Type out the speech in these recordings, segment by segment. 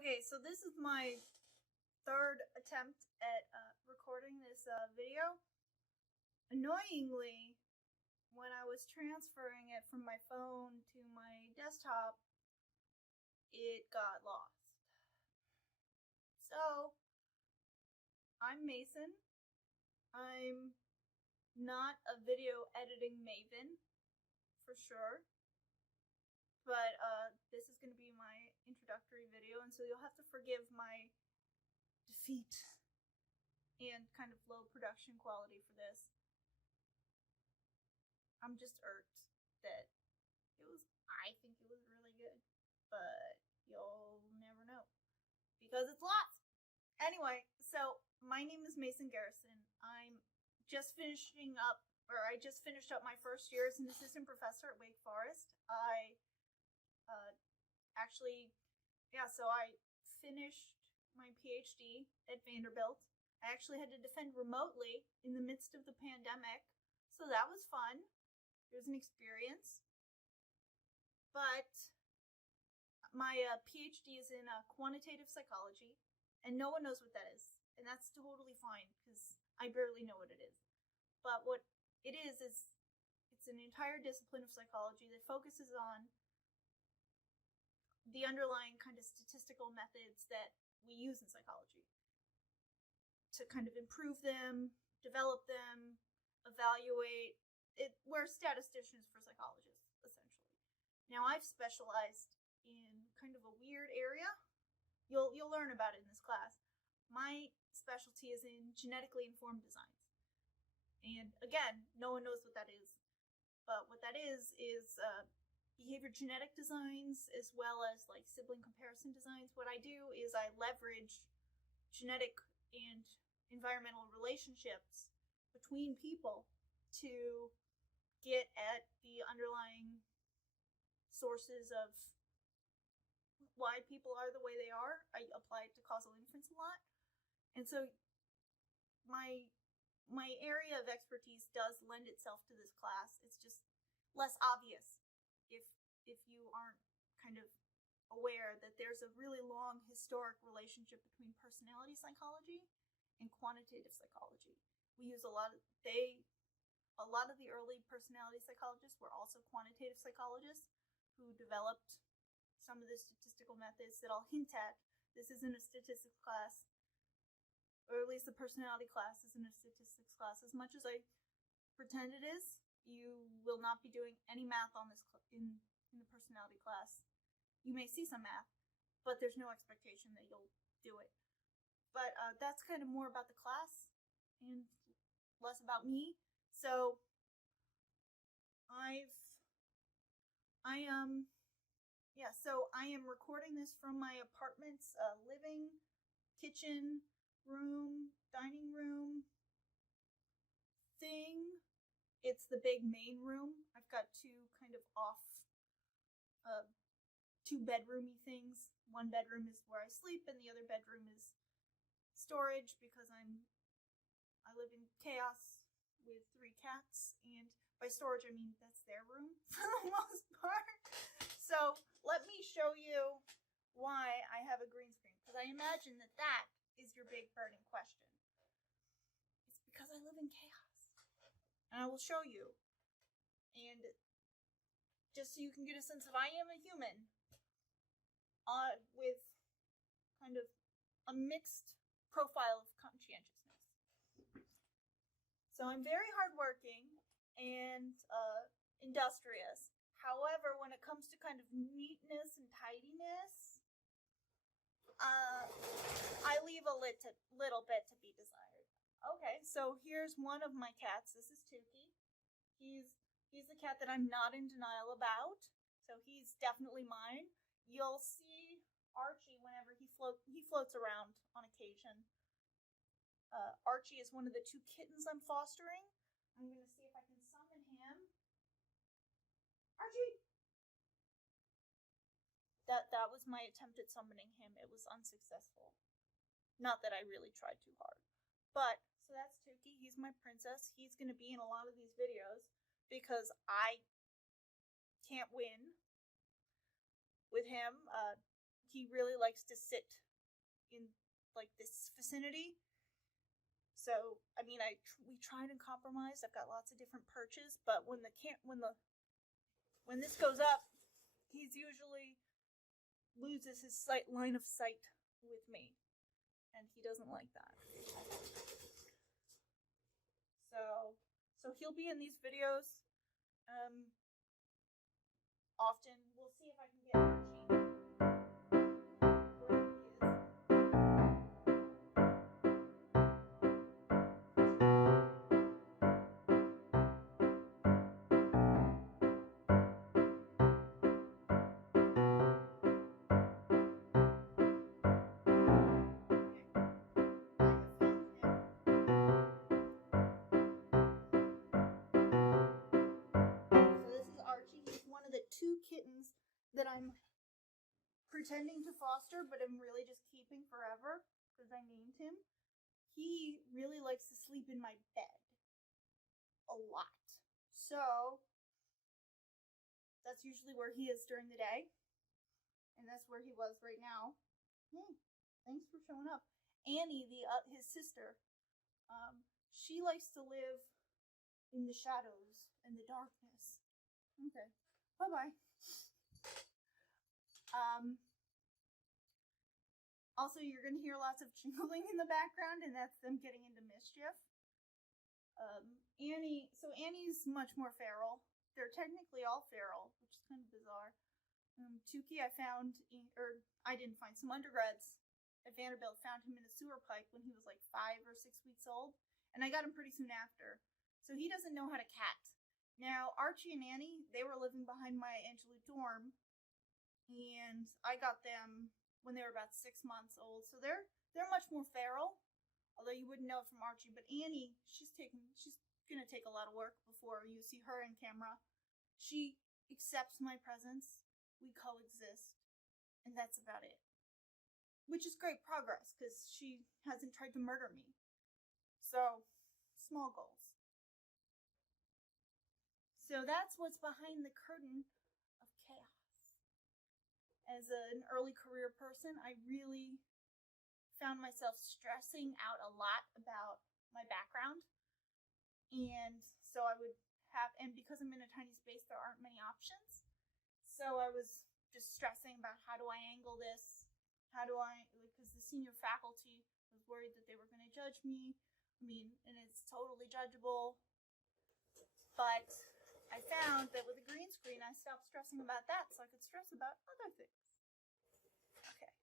Okay, so this is my third attempt at recording this video. Annoyingly, when I was transferring it from my phone to my desktop, it got lost. So, I'm Mason. I'm not a video editing maven, for sure. But this is going to be my introductory video, and so you'll have to forgive my defeat and kind of low production quality for this. I'm just irked that I think it was really good, but you'll never know because it's lost. Anyway, so my name is Mason Garrison. I just finished up my first year as an assistant professor at Wake Forest. I finished my PhD at Vanderbilt. I actually had to defend remotely in the midst of the pandemic, so that was fun. It was an experience. But my PhD is in quantitative psychology, and no one knows what that is. And that's totally fine, because I barely know what it is. But what it is it's an entire discipline of psychology that focuses on the underlying kind of statistical methods that we use in psychology to kind of improve them, develop them, evaluate it. We're statisticians for psychologists, essentially. Now, I've specialized in kind of a weird area. You'll learn about it in this class. My specialty is in genetically informed designs. And again, no one knows what that is. But what that is behavior genetic designs as well as like sibling comparison designs. What I do is I leverage genetic and environmental relationships between people to get at the underlying sources of why people are the way they are. I apply it to causal inference a lot. And so my area of expertise does lend itself to this class. It's just less obvious if you aren't kind of aware that there's a really long historic relationship between personality psychology and quantitative psychology. We use a lot of the early personality psychologists were also quantitative psychologists who developed some of the statistical methods that I'll hint at. This isn't a statistics class, or at least the personality class isn't a statistics class. As much as I pretend it is, you will not be doing any math on this in the personality class. You may see some math, but there's no expectation that you'll do it. But that's kind of more about the class and less about me. So I am recording this from my apartment's living, kitchen, room, dining room thing. It's the big main room. I've got two kind of two bedroomy things. One bedroom is where I sleep, and the other bedroom is storage because I live in chaos with 3 cats, and by storage I mean that's their room for the most part. So let me show you why I have a green screen, because I imagine that is your big burning question. It's because I live in chaos, and I will show you. And just so you can get a sense of I am a human with kind of a mixed profile of conscientiousness. So I'm very hardworking and industrious. However, when it comes to kind of neatness and tidiness, I leave a little bit to be desired. Okay, so here's one of my cats. This is Tukey. He's the cat that I'm not in denial about, so he's definitely mine. You'll see Archie whenever he floats around on occasion. Archie is one of the 2 kittens I'm fostering. I'm going to see if I can summon him. Archie! That was my attempt at summoning him. It was unsuccessful. Not that I really tried too hard. But, so that's Tukey. He's my princess. He's going to be in a lot of these videos because I can't win with him. he really likes to sit in like this vicinity. So I mean, we tried and compromised. I've got lots of different perches, but when this goes up, he's usually loses his line of sight with me, and he doesn't like that. So he'll be in these videos often. We'll see if I can get Archie. Two kittens that I'm pretending to foster, but I'm really just keeping forever because I named him. He really likes to sleep in my bed a lot. So that's usually where he is during the day. And that's where he was right now. Hey, thanks for showing up. Annie, his sister, she likes to live in the shadows and the darkness. Okay. Bye-bye. Also, you're going to hear lots of jingling in the background, and that's them getting into mischief. Annie's much more feral. They're technically all feral, which is kind of bizarre. Tukey I didn't find. Some undergrads at Vanderbilt found him in a sewer pipe when he was like 5 or 6 weeks old, and I got him pretty soon after. So he doesn't know how to cat. Now, Archie and Annie, they were living behind Maya Angelou dorm, and I got them when they were about 6 months old. So they're much more feral, although you wouldn't know it from Archie. But Annie, she's gonna take a lot of work before you see her in camera. She accepts my presence. We coexist, and that's about it. Which is great progress, because she hasn't tried to murder me. So, small goals. So that's what's behind the curtain of chaos. As an early career person, I really found myself stressing out a lot about my background. And so and because I'm in a tiny space, there aren't many options. So I was just stressing about how do I angle this? Because the senior faculty was worried that they were going to judge me. I mean, and it's totally judgeable. But I found that with a green screen, I stopped stressing about that so I could stress about other things. Okay.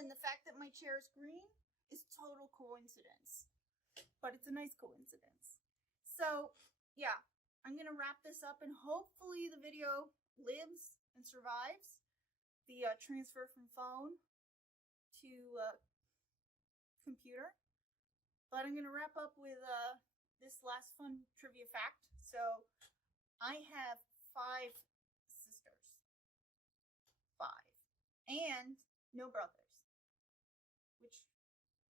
And the fact that my chair is green is total coincidence. But it's a nice coincidence. So, yeah, I'm going to wrap this up, and hopefully the video lives and survives the transfer from phone to computer. But I'm going to wrap up with this last fun trivia fact. So, I have 5 sisters. 5. And no brothers. Which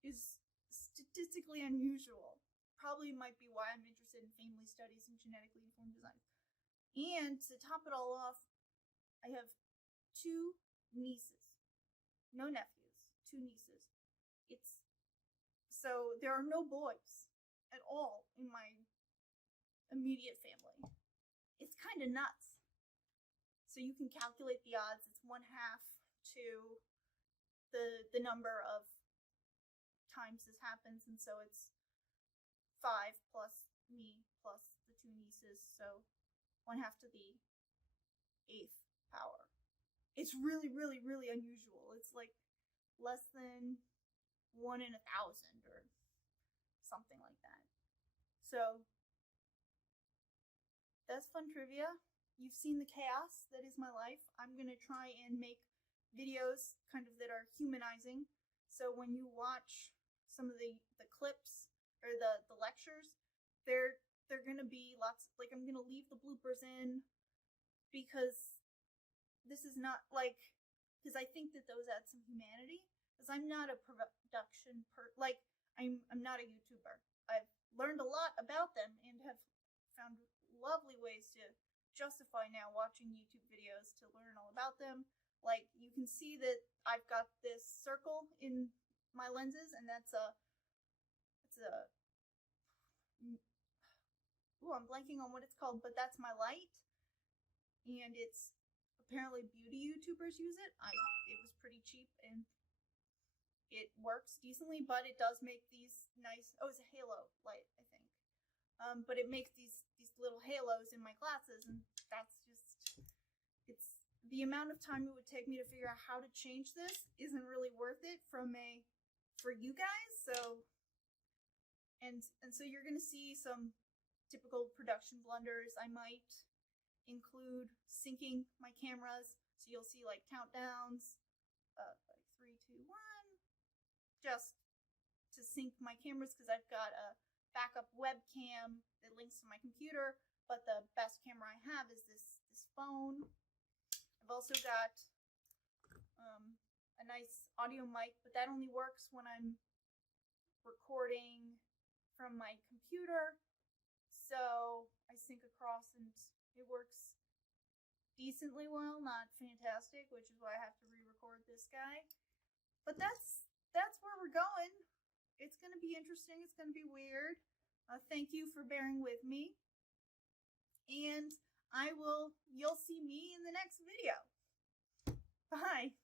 is statistically unusual. Probably might be why I'm interested in family studies and genetically informed design. And to top it all off, I have 2 nieces. No nephews. 2 nieces. So there are no boys at all in my immediate family. It's kind of nuts. So you can calculate the odds. It's 1/2 to the number of times this happens, and so it's 5 plus me plus the 2 nieces, so 1/2 to the 8th power. It's really, really, really unusual. It's like less than 1 in 1,000 or something like that. So that's fun trivia. You've seen the chaos that is my life. I'm gonna try and make videos kind of that are humanizing. So when you watch some of the clips or the lectures, they're gonna be lots, like I'm gonna leave the bloopers in because this is not because I think that those add some humanity, because I'm not a production I'm not a YouTuber. I've learned a lot about them and have found lovely ways to justify now watching YouTube videos to learn all about them. Like, you can see that I've got this circle in my lenses, and it's a, ooh, I'm blanking on what it's called, but that's my light. And it's, apparently beauty YouTubers use it. It was pretty cheap, and it works decently, but it does make these nice, oh, it's a halo light, I think. But it makes these little halos in my glasses, and that's just, it's, the amount of time it would take me to figure out how to change this isn't really worth it for you guys. So, and so you're gonna see some typical production blunders. I might include syncing my cameras, so you'll see like countdowns, like 3, 2, 1, just to sync my cameras, because I've got a backup webcam that links to my computer, but the best camera I have is this phone. I've also got a nice audio mic, but that only works when I'm recording from my computer. So I sync across, and it works decently well, not fantastic, which is why I have to re-record this guy. But that's where we're going. It's going to be interesting. It's going to be weird. Thank you for bearing with me. And you'll see me in the next video. Bye.